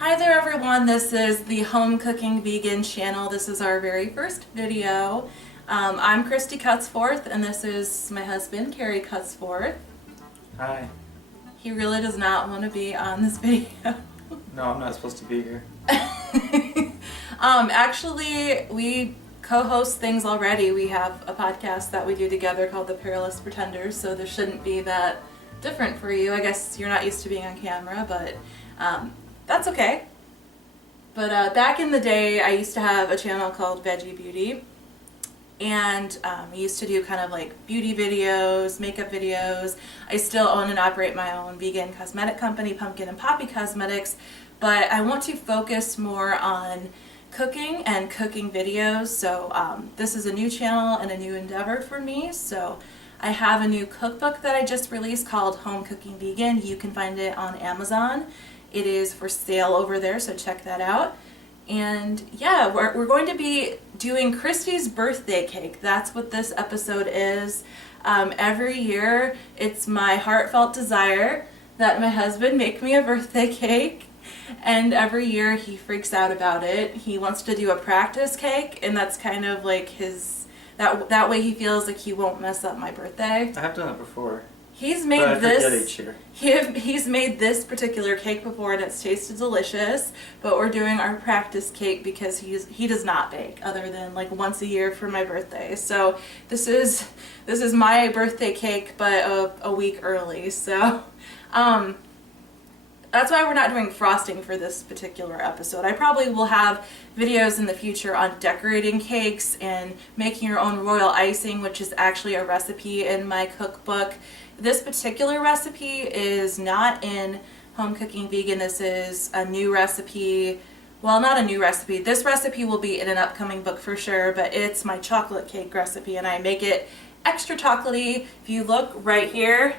Hi there everyone, this is the Home Cooking Vegan channel. This is our very first video. I'm Kristy Cutsforth and this is my husband, Kristy Cutsforth. Hi. He really does not want to be on this video. No, I'm not supposed to be here. Actually, we co-host things already. We have a podcast that we do together called The Perilous Pretenders, so this shouldn't be that different for you. I guess you're not used to being on camera, but that's okay. But back in the day, I used to have a channel called Veggie Beauty, and I used to do kind of like beauty videos, makeup videos. I still own and operate my own vegan cosmetic company, Pumpkin and Poppy Cosmetics, but I want to focus more on cooking and cooking videos. So this is a new channel and a new endeavor for me. So I have a new cookbook that I just released called Home Cooking Vegan. You can find it on Amazon. It is for sale over there, so check that out. And yeah, we're going to be doing Kristy's birthday cake. That's what this episode is. Every year, it's my heartfelt desire that my husband make me a birthday cake. And every year he freaks out about it. He wants to do a practice cake, and that's kind of like his, that way he feels like he won't mess up my birthday. I have done it before. He's made this. Each year. He's made this particular cake before, and it's tasted delicious. But we're doing our practice cake because he does not bake other than like once a year for my birthday. So this is my birthday cake, but a week early. So that's why we're not doing frosting for this particular episode. I probably will have videos in the future on decorating cakes and making your own royal icing, which is actually a recipe in my cookbook. This particular recipe is not in Home Cooking Vegan. This is a new recipe. Well, not a new recipe. This recipe will be in an upcoming book for sure, but it's my chocolate cake recipe, and I make it extra chocolatey. If you look right here,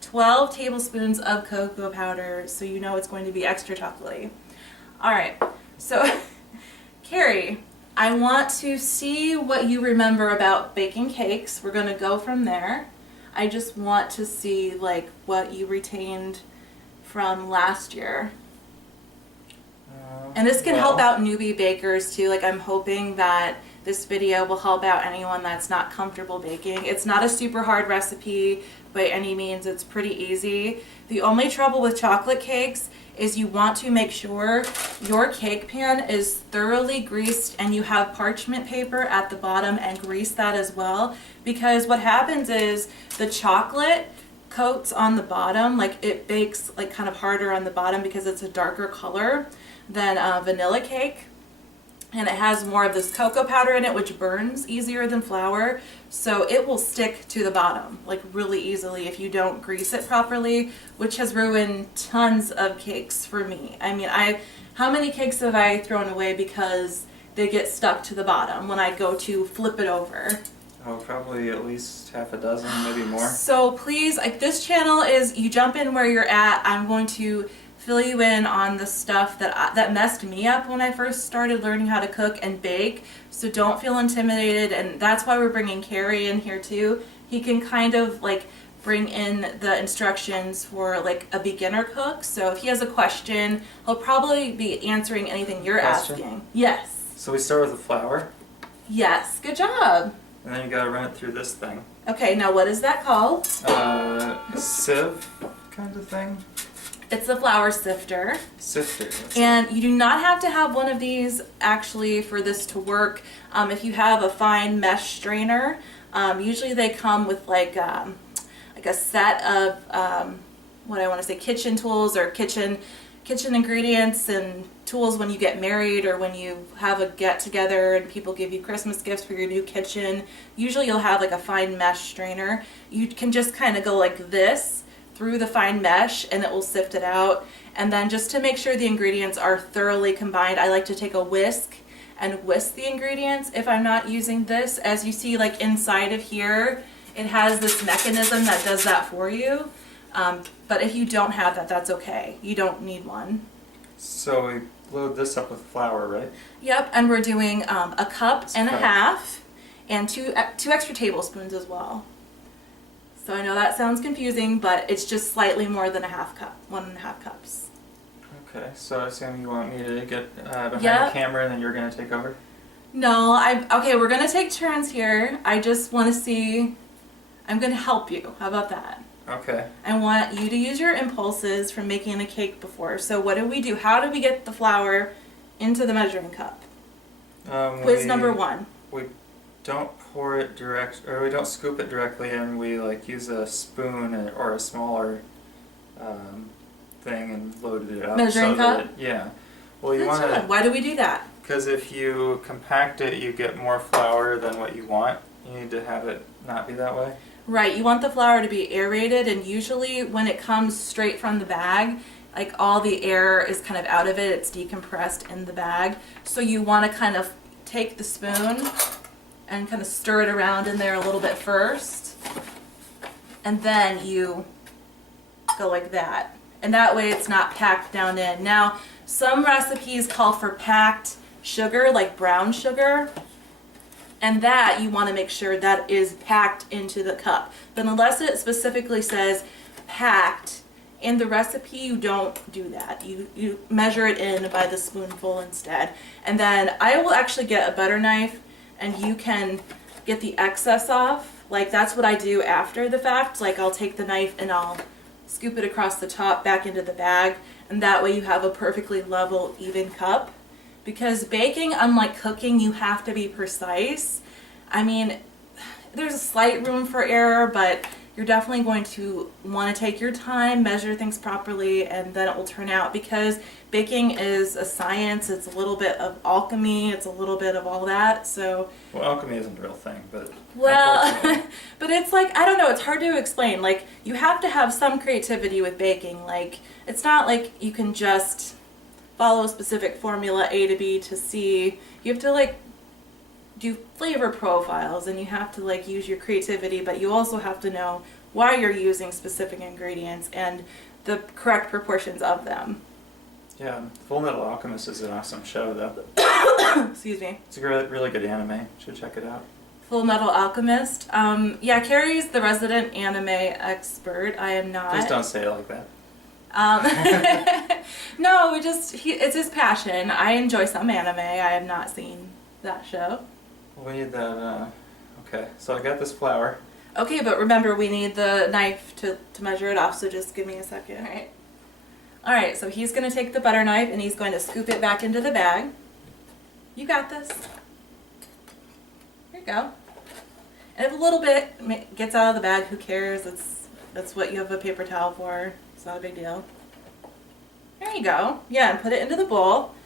12 tablespoons of cocoa powder, so you know it's going to be extra chocolatey. Alright, so Carrie, I want to see what you remember about baking cakes. We're going to go from there. I just want to see like what you retained from last year. And this can help out newbie bakers too. Like, I'm hoping that this video will help out anyone that's not comfortable baking. It's not a super hard recipe by any means. It's pretty easy. The only trouble with chocolate cakes is you want to make sure your cake pan is thoroughly greased and you have parchment paper at the bottom and grease that as well, because what happens is the chocolate coats on the bottom, like it bakes like kind of harder on the bottom because it's a darker color than vanilla cake, and it has more of this cocoa powder in it, which burns easier than flour, so it will stick to the bottom like really easily if you don't grease it properly, which has ruined tons of cakes for me. I mean, how many cakes have I thrown away because they get stuck to the bottom when I go to flip it over? Oh, probably at least half a dozen, maybe more. So please, like, this channel is, you jump in where you're at. I'm going to fill you in on the stuff that messed me up when I first started learning how to cook and bake, so don't feel intimidated. And that's why we're bringing Carrie in here too. He can kind of like bring in the instructions for like a beginner cook, so if he has a question, he'll probably be answering anything you're asking. Yes. So we start with the flour. Yes, good job. And then you gotta run it through this thing. Okay, now what is that called? Sieve kind of thing. It's a flour sifter. Sifter. And you do not have to have one of these actually for this to work. If you have a fine mesh strainer, usually they come with like a set of what I want to say, kitchen tools or kitchen ingredients and tools when you get married or when you have a get together and people give you Christmas gifts for your new kitchen. Usually you'll have like a fine mesh strainer. You can just kind of go like this through the fine mesh and it will sift it out. And then just to make sure the ingredients are thoroughly combined, I like to take a whisk and whisk the ingredients if I'm not using this. As you see, like inside of here, it has this mechanism that does that for you. But if you don't have that, that's okay. You don't need one. So we load this up with flour, right? Yep, and we're doing a cup and a half and two extra tablespoons as well. So I know that sounds confusing, but it's just slightly more than a half cup, 1.5 cups. Okay, so I assume you want me to get behind Yep. the camera and then you're going to take over? No, okay, we're gonna take turns here. I just want to see, I'm gonna help you. How about that? Okay. I want you to use your impulses from making a cake before. So what do we do? How do we get the flour into the measuring cup? Quiz number 1. We don't pour it or we don't scoop it directly in. We like use a spoon or a smaller thing and load it up. Measuring cup? Yeah. Well, you want to. Why do we do that? Because if you compact it, you get more flour than what you want. You need to have it not be that way. Right, you want the flour to be aerated, and usually when it comes straight from the bag, like all the air is kind of out of it, it's decompressed in the bag. So you want to kind of take the spoon and kind of stir it around in there a little bit first, and then you go like that. And that way it's not packed down in. Now, some recipes call for packed sugar, like brown sugar, and that you want to make sure that is packed into the cup. But unless it specifically says packed in the recipe, you don't do that. You measure it in by the spoonful instead. And then I will actually get a butter knife and you can get the excess off. Like that's what I do after the fact. Like I'll take the knife and I'll scoop it across the top back into the bag, and that way you have a perfectly level, even cup. Because baking, unlike cooking, you have to be precise. I mean, there's a slight room for error, but you're definitely going to want to take your time, measure things properly, and then it will turn out. Because baking is a science, it's a little bit of alchemy, it's a little bit of all that. So, well, alchemy isn't a real thing, but well, but it's like, I don't know, it's hard to explain. Like, you have to have some creativity with baking. Like, it's not like you can just follow a specific formula A to B to C. You have to like do flavor profiles, and you have to like use your creativity, but you also have to know why you're using specific ingredients and the correct proportions of them. Yeah, Full Metal Alchemist is an awesome show, though. Excuse me. It's a really good anime. You should check it out. Full Metal Alchemist. Yeah, Carrie's the resident anime expert. I am not. Please don't say it like that. No, it's his passion. I enjoy some anime. I have not seen that show. We need that, okay, so I got this flour. Okay, but remember we need the knife to measure it off, so just give me a second, alright? Alright, so he's going to take the butter knife and he's going to scoop it back into the bag. You got this. There you go. And if a little bit gets out of the bag, who cares? That's what you have a paper towel for. It's not a big deal. There you go. Yeah, and put it into the bowl.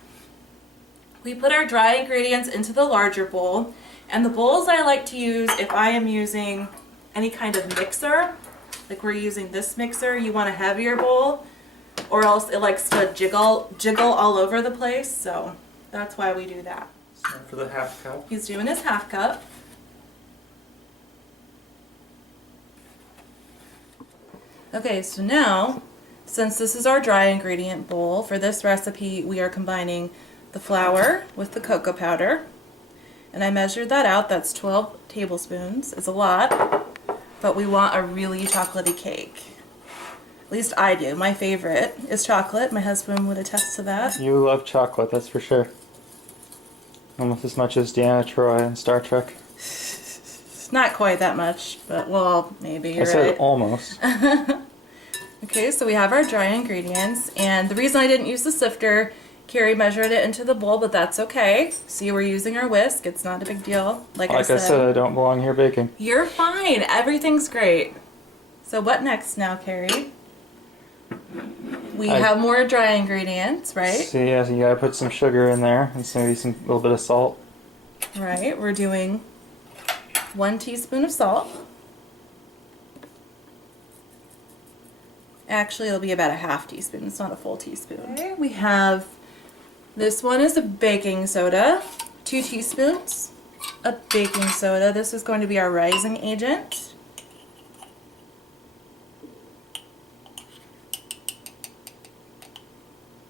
We put our dry ingredients into the larger bowl. And the bowls I like to use if I am using any kind of mixer, like we're using this mixer, you want a heavier bowl, or else it likes to jiggle all over the place. So that's why we do that. So for the half cup. He's doing his half cup. Okay, so now, since this is our dry ingredient bowl, for this recipe we are combining the flour with the cocoa powder. And I measured that out, that's 12 tablespoons. It's a lot, but we want a really chocolatey cake. At least I do. My favorite is chocolate. My husband would attest to that. You love chocolate, that's for sure. Almost as much as Deanna Troi in Star Trek. Not quite that much, but well, maybe you're I said right. almost. Okay, so we have our dry ingredients, and the reason I didn't use the sifter, Carrie measured it into the bowl, but that's okay. See, we're using our whisk. It's not a big deal. Like I said, I don't belong here baking. You're fine. Everything's great. So what next now, Carrie? We have more dry ingredients, right? See, yeah, so you gotta put some sugar in there, and maybe some little bit of salt. Right, we're doing 1 teaspoon of salt. Actually, it'll be about a half teaspoon. It's not a full teaspoon. Okay, we have, this one is a baking soda, 2 teaspoons of baking soda. This is going to be our rising agent.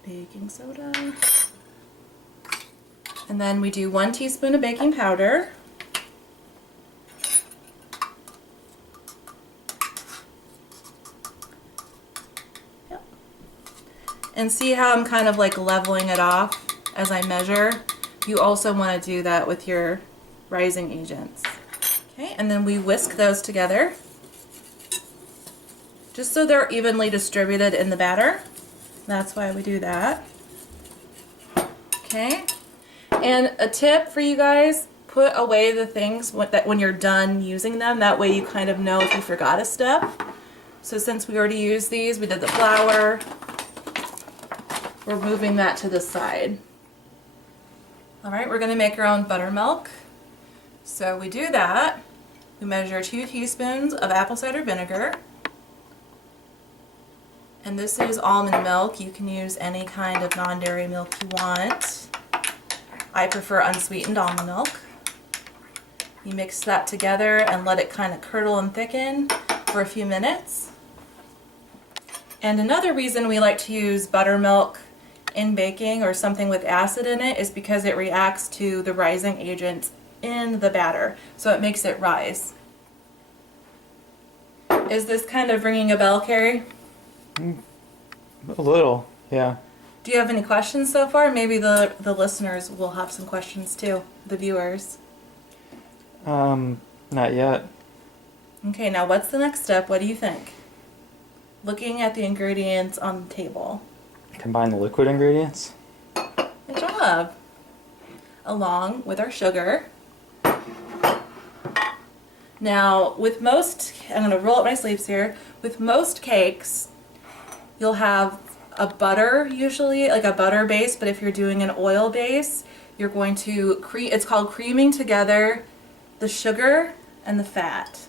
Baking soda. And then we do 1 teaspoon of baking powder. And see how I'm kind of like leveling it off as I measure? You also want to do that with your rising agents. Okay, and then we whisk those together just so they're evenly distributed in the batter. That's why we do that. Okay, and a tip for you guys, put away the things when you're done using them. That way you kind of know if you forgot a step. So since we already used these, we did the flour, we're moving that to the side. All right, we're gonna make our own buttermilk. So we do that. We measure 2 teaspoons of apple cider vinegar. And this is almond milk. You can use any kind of non-dairy milk you want. I prefer unsweetened almond milk. You mix that together and let it kind of curdle and thicken for a few minutes. And another reason we like to use buttermilk in baking or something with acid in it is because it reacts to the rising agent in the batter, so it makes it rise. Is this kind of ringing a bell, Carrie? A little, yeah. Do you have any questions so far? Maybe the listeners will have some questions too, the viewers. Not yet. Okay, now what's the next step? What do you think? Looking at the ingredients on the table. Combine the liquid ingredients. Good job. Along with our sugar. Now, with most, I'm going to roll up my sleeves here. With most cakes, you'll have a butter usually, like a butter base, but if you're doing an oil base, you're going to it's called creaming together the sugar and the fat.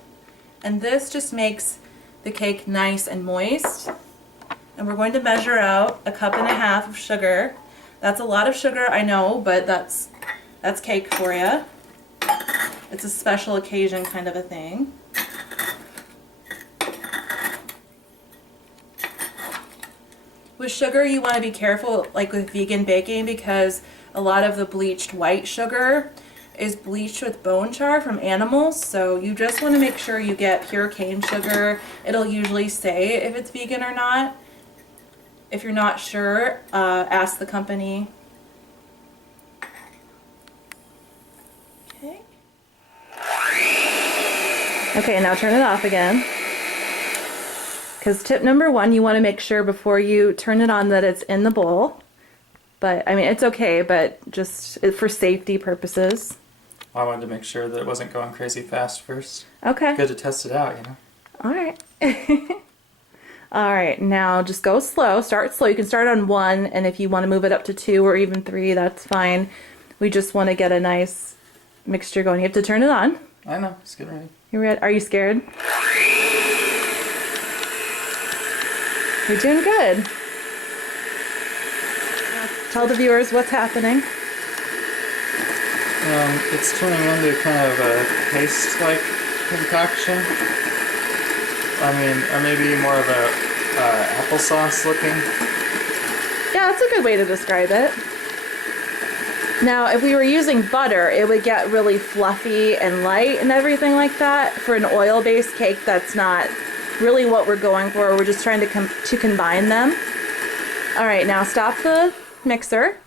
And this just makes the cake nice and moist. And we're going to measure out 1.5 cups of sugar. That's a lot of sugar, I know, but that's cake for you. It's a special occasion kind of a thing. With sugar, you want to be careful, like with vegan baking, because a lot of the bleached white sugar is bleached with bone char from animals, so you just want to make sure you get pure cane sugar. It'll usually say if it's vegan or not. If you're not sure, ask the company. Okay. Okay, now turn it off again. Because tip number 1, you want to make sure before you turn it on that it's in the bowl. But, I mean, it's okay, but just for safety purposes. I wanted to make sure that it wasn't going crazy fast first. Okay. Good to test it out, you know. All right. All right, now just go slow. Start slow. You can start on 1, and if you want to move it up to 2 or even 3, that's fine. We just want to get a nice mixture going. You have to turn it on. I know. Just get ready. You ready? Are you scared? You're doing good. Tell the viewers what's happening. It's turning into kind of a paste-like concoction. I mean, or maybe more of a applesauce looking. Yeah, that's a good way to describe it. Now, if we were using butter, it would get really fluffy and light and everything like that. For an oil-based cake, that's not really what we're going for. We're just trying to combine them. All right, now stop the mixer.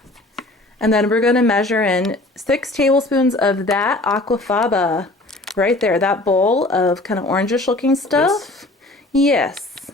And then we're going to measure in 6 tablespoons of that aquafaba. Right there, that bowl of kind of orangish looking stuff. Yes.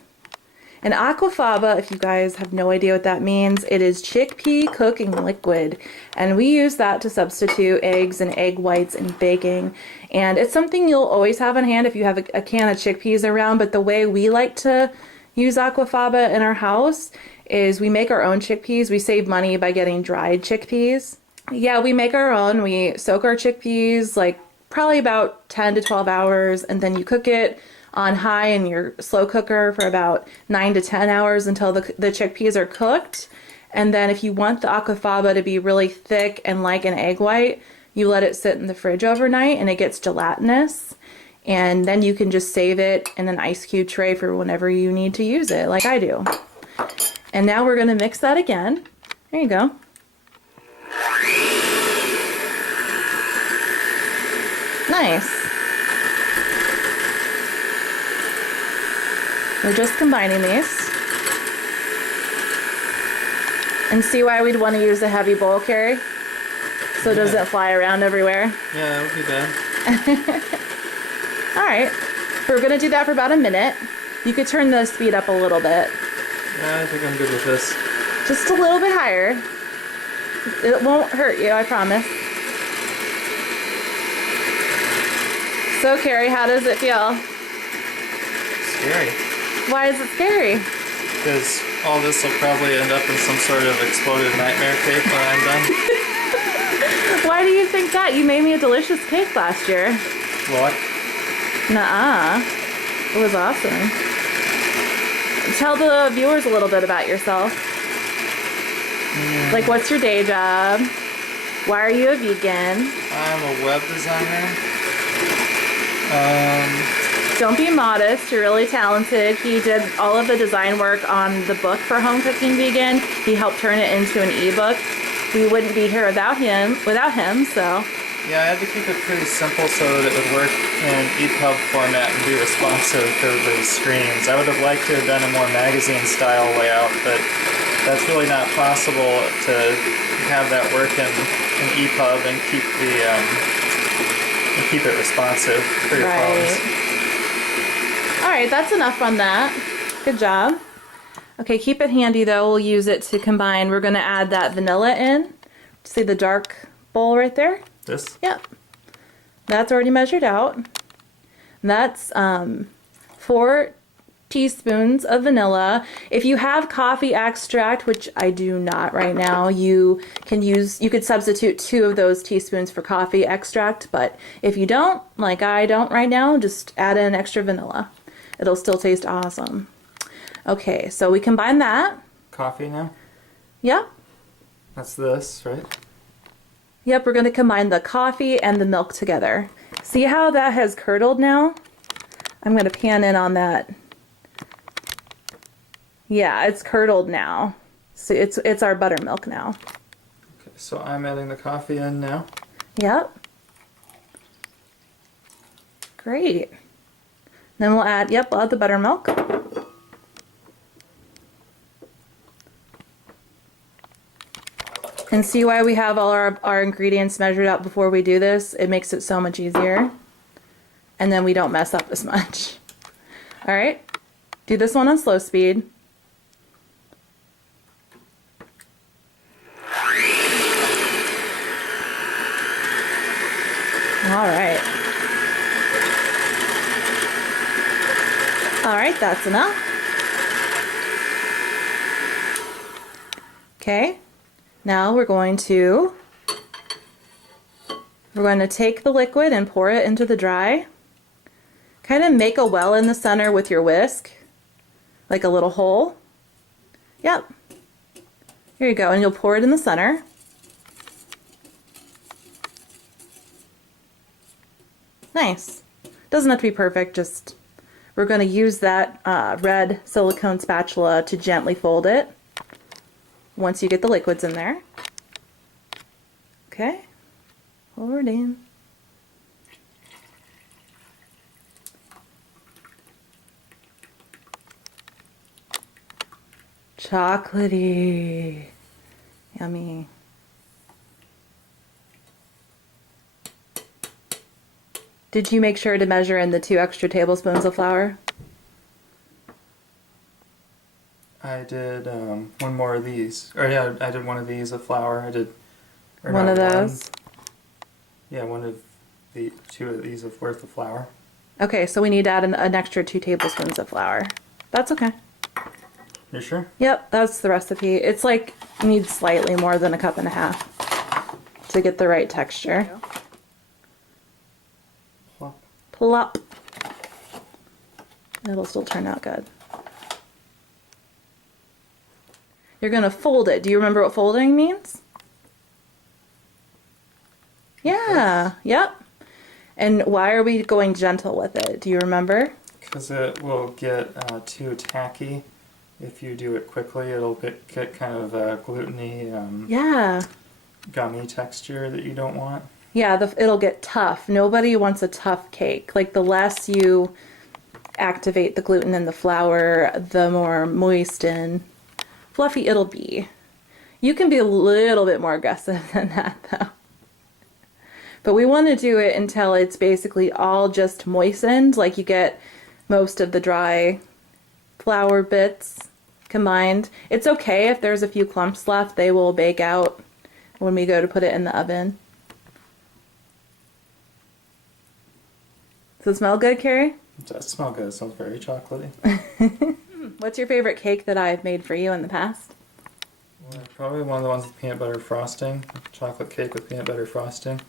And aquafaba, if you guys have no idea what that means, it is chickpea cooking liquid. And we use that to substitute eggs and egg whites in baking. And it's something you'll always have on hand if you have a can of chickpeas around. But the way we like to use aquafaba in our house is we make our own chickpeas. We save money by getting dried chickpeas. Yeah, we make our own. We soak our chickpeas like probably about 10 to 12 hours, and then you cook it on high in your slow cooker for about 9 to 10 hours until the chickpeas are cooked. And then if you want the aquafaba to be really thick and like an egg white, you let it sit in the fridge overnight and it gets gelatinous. And then you can just save it in an ice cube tray for whenever you need to use it, like I do. And now we're going to mix that again. There you go. Nice. We're just combining these. And see why we'd want to use a heavy bowl, Carrie? So it doesn't fly around everywhere. Yeah, that would be bad. All right. We're going to do that for about a minute. You could turn the speed up a little bit. Yeah, I think I'm good with this. Just a little bit higher. It won't hurt you, I promise. So, Carrie, how does it feel? Scary. Why is it scary? Because all this will probably end up in some sort of exploded nightmare cake when I'm done. Why do you think that? You made me a delicious cake last year. What? Nuh-uh. It was awesome. Tell the viewers a little bit about yourself. Like, what's your day job? Why are you a vegan? I'm a web designer. Don't be modest. You're really talented. He did all of the design work on the book for Home Cooking Vegan. He helped turn it into an ebook. We wouldn't be here without him, so. Yeah, I had to keep it pretty simple so that it would work in EPUB format and be responsive to everybody's screens. I would have liked to have done a more magazine-style layout, but that's really not possible to have that work in EPUB and keep it responsive for your phones. All right, that's enough on that. Good job. Okay, keep it handy though. We'll use it to combine. We're going to add that vanilla in. See the dark bowl right there? This? Yep. That's already measured out. That's 4 teaspoons of vanilla. If you have coffee extract, which I do not right now, you could substitute 2 of those teaspoons for coffee extract, but if you don't, like I don't right now, just add in extra vanilla. It'll still taste awesome. Okay, so we combine that. Coffee now? Yep. That's this, right? Yep, we're going to combine the coffee and the milk together. See how that has curdled now? I'm going to pan in on that. Yeah, it's curdled now. So it's our buttermilk now. Okay, so I'm adding the coffee in now. Yep. Great. Then we'll add the buttermilk. And see why we have all our ingredients measured out before we do this? It makes it so much easier. And then we don't mess up as much. All right. Do this one on slow speed. All right. All right, that's enough. Okay. Now we're going to take the liquid and pour it into the dry. Kind of make a well in the center with your whisk, like a little hole. Yep. Here you go, and you'll pour it in the center. Nice. Doesn't have to be perfect, just we're going to use that red silicone spatula to gently fold it once you get the liquids in there. Okay, pour it in. Chocolatey. Yummy. Did you make sure to measure in the 2 extra tablespoons of flour? I did one more of these. Or yeah, I did one of these of flour. I did One of those? Yeah, one of the 2 of these of worth of flour. Okay, so we need to add an extra 2 tablespoons of flour. That's okay. You sure? Yep, that's the recipe. It's like, you need slightly more than 1.5 cups to get the right texture. Plop. Plop. It'll still turn out good. You're going to fold it. Do you remember what folding means? Yeah, yep. And why are we going gentle with it? Do you remember? Because it will get too tacky. If you do it quickly, it'll get kind of a gluteny, yeah, gummy texture that you don't want. Yeah, it'll get tough. Nobody wants a tough cake. Like, the less you activate the gluten in the flour, the more moist and fluffy it'll be. You can be a little bit more aggressive than that, though. But we want to do it until it's basically all just moistened, like you get most of the dry flour bits combined. It's okay if there's a few clumps left. They will bake out when we go to put it in the oven. Does it smell good, Carrie? It does smell good. It smells very chocolatey. What's your favorite cake that I've made for you in the past? Probably one of the ones with peanut butter frosting. Chocolate cake with peanut butter frosting.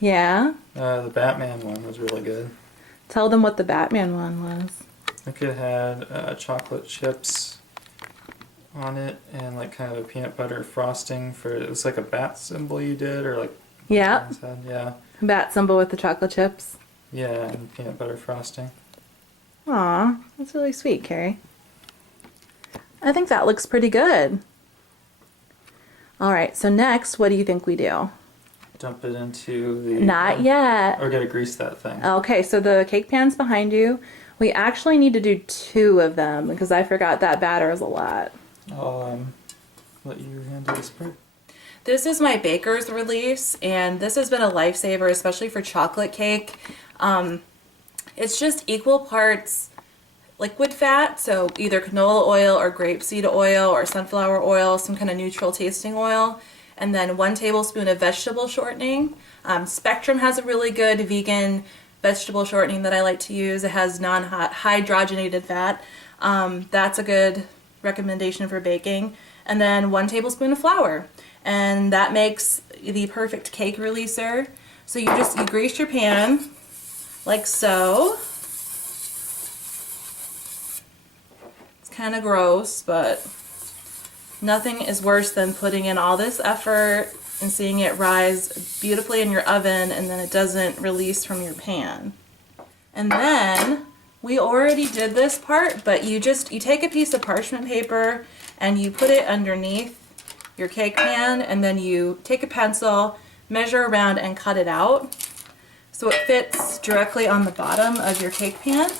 Yeah? The Batman one was really good. Tell them what the Batman one was. I think it had chocolate chips on it and like kind of a peanut butter frosting for, it was like a bat symbol you did, or like... Yeah. Yeah. Bat symbol with the chocolate chips. Yeah, and peanut butter frosting. Aw, that's really sweet, Carrie. I think that looks pretty good. Alright, so next, what do you think we do? Dump it into the... Not yet. Or gotta grease that thing. Okay, so the cake pan's behind you. We actually need to do 2 of them because I forgot that batter is a lot. I'll let you handle this part. This is my baker's release, and this has been a lifesaver, especially for chocolate cake. It's just equal parts liquid fat, so either canola oil or grapeseed oil or sunflower oil, some kind of neutral tasting oil, and then 1 tablespoon of vegetable shortening. Spectrum has a really good vegan vegetable shortening that I like to use. It has non-hydrogenated fat. That's a good recommendation for baking. And then 1 tablespoon of flour. And that makes the perfect cake releaser. So you grease your pan like so. It's kind of gross, but nothing is worse than putting in all this effort and seeing it rise beautifully in your oven and then it doesn't release from your pan. And then we already did this part, but you take a piece of parchment paper and you put it underneath your cake pan, and then you take a pencil, measure around and cut it out so it fits directly on the bottom of your cake pan.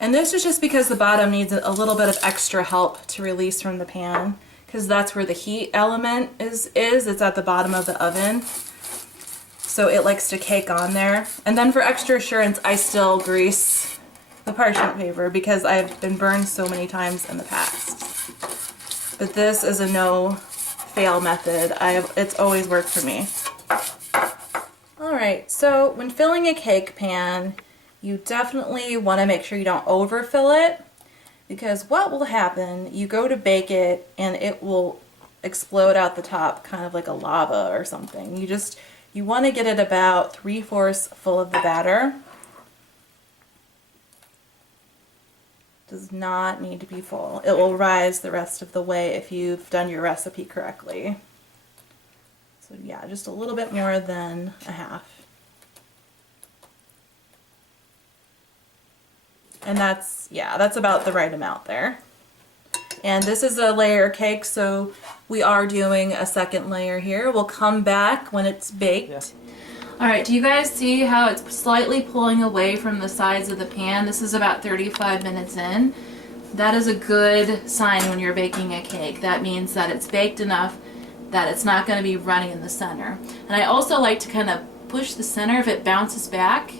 And this is just because the bottom needs a little bit of extra help to release from the pan, because that's where the heat element is. It's at the bottom of the oven, so it likes to cake on there. And then for extra assurance, I still grease the parchment paper because I've been burned so many times in the past. But this is a no-fail method. It's always worked for me. Alright, so when filling a cake pan, you definitely want to make sure you don't overfill it, because what will happen, you go to bake it and it will explode out the top kind of like a lava or something. You want to get it about 3/4 full of the batter. Does not need to be full. It will rise the rest of the way if you've done your recipe correctly. So yeah, just a little bit more than a half. And that's about the right amount there. And this is a layer cake, so we are doing a second layer here. We'll come back when it's baked. Yeah. Alright, do you guys see how it's slightly pulling away from the sides of the pan? This is about 35 minutes in. That is a good sign when you're baking a cake. That means that it's baked enough that it's not going to be running in the center. And I also like to kind of push the center. If it bounces back,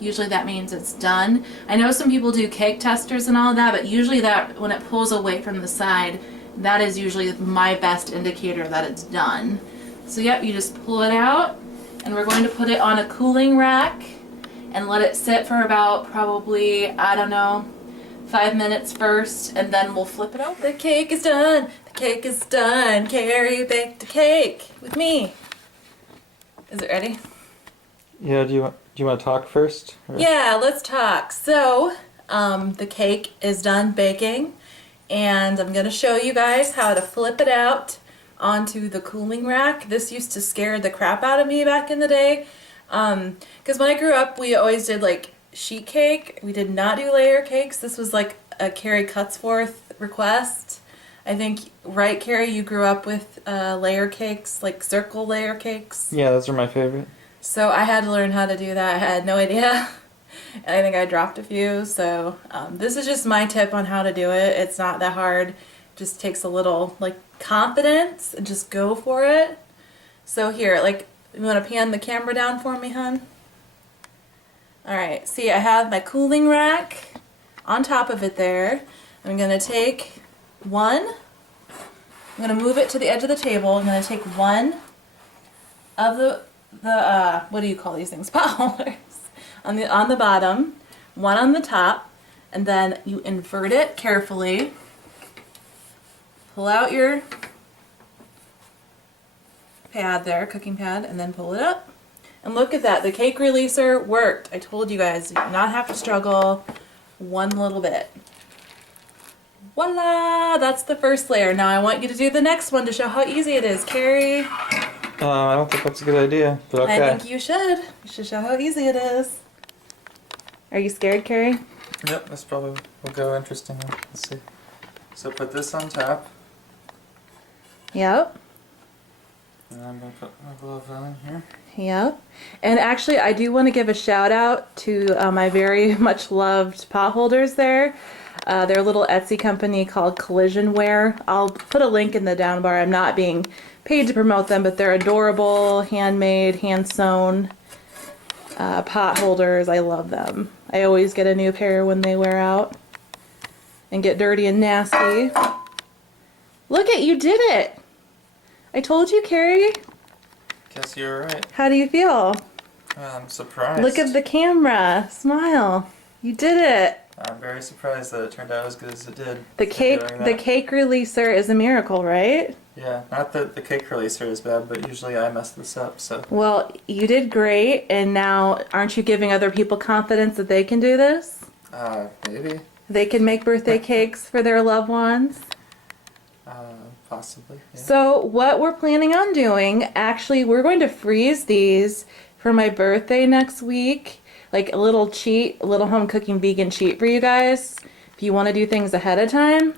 usually that means it's done. I know some people do cake testers and all of that, but usually that when it pulls away from the side, that is usually my best indicator that it's done. So yep, you just pull it out. And we're going to put it on a cooling rack and let it sit for about probably, I don't know, 5 minutes first, and then we'll flip it over. The cake is done. The cake is done. Carrie baked a cake with me. Is it ready? Yeah, do you want to talk first? Or? Yeah, let's talk. So, the cake is done baking, and I'm going to show you guys how to flip it out onto the cooling rack. This used to scare the crap out of me back in the day, because when I grew up we always did like sheet cake. We did not do layer cakes. This was like a Kristy Cutsforth request. I think, right, Carrie, you grew up with layer cakes, like circle layer cakes? Yeah, those are my favorite. So I had to learn how to do that. I had no idea. And I think I dropped a few, so this is just my tip on how to do it. It's not that hard. just takes a little like confidence and just go for it. So here, like, you want to pan the camera down for me, hon? Alright, see, I have my cooling rack on top of it there. I'm going to take one, I'm going to move it to the edge of the table. I'm going to take one of the what do you call these things? Pot holders on the bottom, one on the top, and then you invert it carefully. Pull out your pad there, cooking pad, and then pull it up. And look at that, the cake releaser worked. I told you guys, you do not have to struggle one little bit. Voila! That's the first layer. Now I want you to do the next one to show how easy it is. Carrie? I don't think that's a good idea, but okay. I think you should. You should show how easy it is. Are you scared, Carrie? Yep, this probably will go interestingly. Let's see. So put this on top. Yep. And I'm going to put my glove on here. Yep. And actually, I do want to give a shout out to my very much loved pot holders there. They're a little Etsy company called Collisionware. I'll put a link in the down bar. I'm not being paid to promote them, but they're adorable, handmade, hand-sewn pot holders. I love them. I always get a new pair when they wear out and get dirty and nasty. Look at you did it! I told you, Carrie. Guess you're right. How do you feel? I'm surprised. Look at the camera. Smile. You did it. I'm very surprised that it turned out as good as it did. The cake releaser is a miracle, right? Yeah, not that the cake releaser is bad, but usually I mess this up, so. Well, you did great, and now aren't you giving other people confidence that they can do this? Maybe. They can make birthday cakes for their loved ones? Possibly, yeah. So what we're planning on doing, actually, we're going to freeze these for my birthday next week. Like a little cheat, a little home cooking vegan cheat for you guys. If you want to do things ahead of time,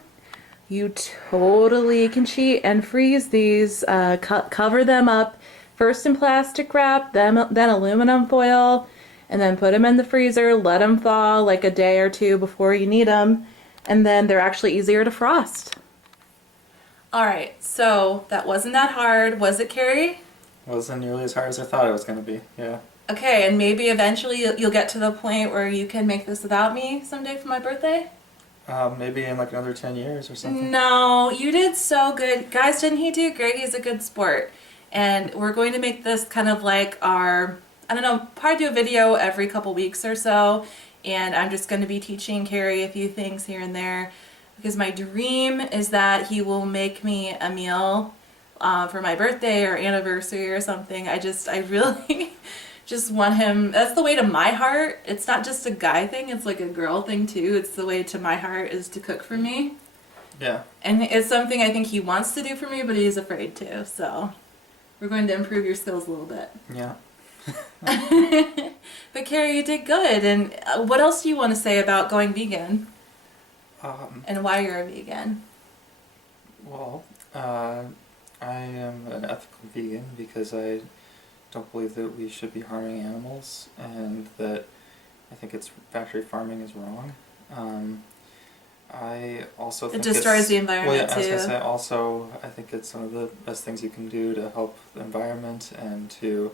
you totally can cheat and freeze these. Cover them up first in plastic wrap, then aluminum foil, and then put them in the freezer. Let them thaw like a day or two before you need them, and then they're actually easier to frost. Alright, so that wasn't that hard, was it, Carrie? Wasn't nearly as hard as I thought it was going to be, yeah. Okay, and maybe eventually you'll get to the point where you can make this without me someday for my birthday? Maybe in like another 10 years or something. No, you did so good. Guys, didn't he do great? He's a good sport. And we're going to make this kind of like our, I don't know, probably do a video every couple weeks or so. And I'm just going to be teaching Carrie a few things here and there. Because my dream is that he will make me a meal for my birthday or anniversary or something. I really just want him. That's the way to my heart. It's not just a guy thing, it's like a girl thing too. It's the way to my heart is to cook for me. Yeah. And it's something I think he wants to do for me, but he's afraid to. So we're going to improve your skills a little bit. Yeah. But Carrie, you did good. And what else do you want to say about going vegan? And why you're a vegan? Well, I am an ethical vegan because I don't believe that we should be harming animals, and that I think factory farming is wrong. I also think it destroys the environment too. I was gonna say also, I think it's one of the best things you can do to help the environment and to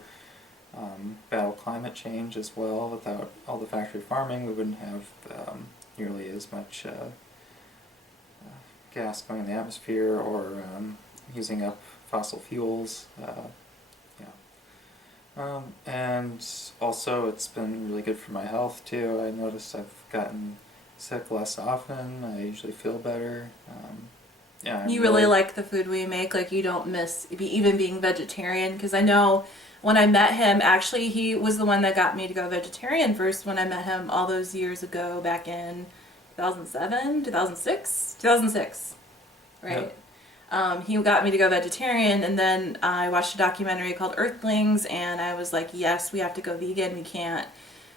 battle climate change as well. Without all the factory farming, we wouldn't have nearly as much gas going in the atmosphere or using up fossil fuels. And also it's been really good for my health too. I noticed I've gotten sick less often. I usually feel better. You really like the food we make, like you don't miss even being vegetarian, because I know when I met him, actually he was the one that got me to go vegetarian first when I met him all those years ago, back in 2007, 2006, right? Yep. He got me to go vegetarian, and then I watched a documentary called Earthlings, and I was like, yes, we have to go vegan.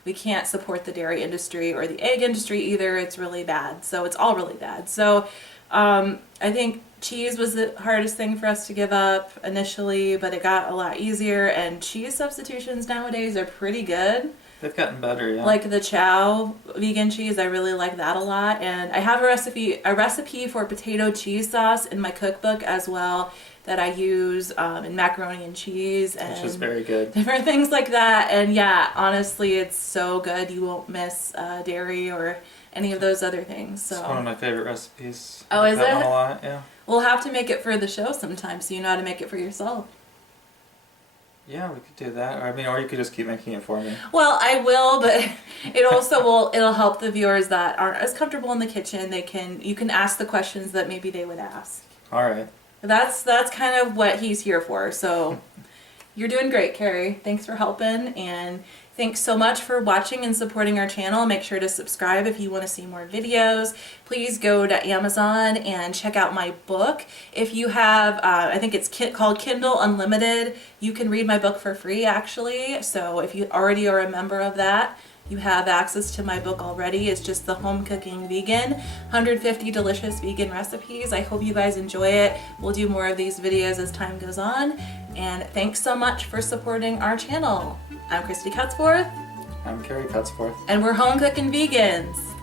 We can't support the dairy industry or the egg industry either. It's really bad. So it's all really bad. So I think cheese was the hardest thing for us to give up initially, but it got a lot easier, and cheese substitutions nowadays are pretty good. They've gotten better, yeah. Like the Chow vegan cheese, I really like that a lot. And I have a recipe for potato cheese sauce in my cookbook as well that I use in macaroni and cheese, and which is very good. different things like that. And yeah, honestly, it's so good. You won't miss dairy or any of those other things. So it's one of my favorite recipes. Oh, is that it? one a lot, yeah. We'll have to make it for the show sometime, so you know how to make it for yourself. Yeah, we could do that. Or you could just keep making it for me. Well, I will, but it also it'll help the viewers that aren't as comfortable in the kitchen. You can ask the questions that maybe they would ask. All right. That's kind of what he's here for. So you're doing great, Carrie. Thanks for helping, and thanks so much for watching and supporting our channel. Make sure to subscribe if you want to see more videos. Please go to Amazon and check out my book. If you have, I think it's called Kindle Unlimited, you can read my book for free actually. So if you already are a member of that, you have access to my book already. It's just the Home Cooking Vegan, 150 delicious vegan recipes. I hope you guys enjoy it. We'll do more of these videos as time goes on. And thanks so much for supporting our channel. I'm Kristy Cutsforth. I'm Carrie Cutsforth. And we're Home Cooking Vegans.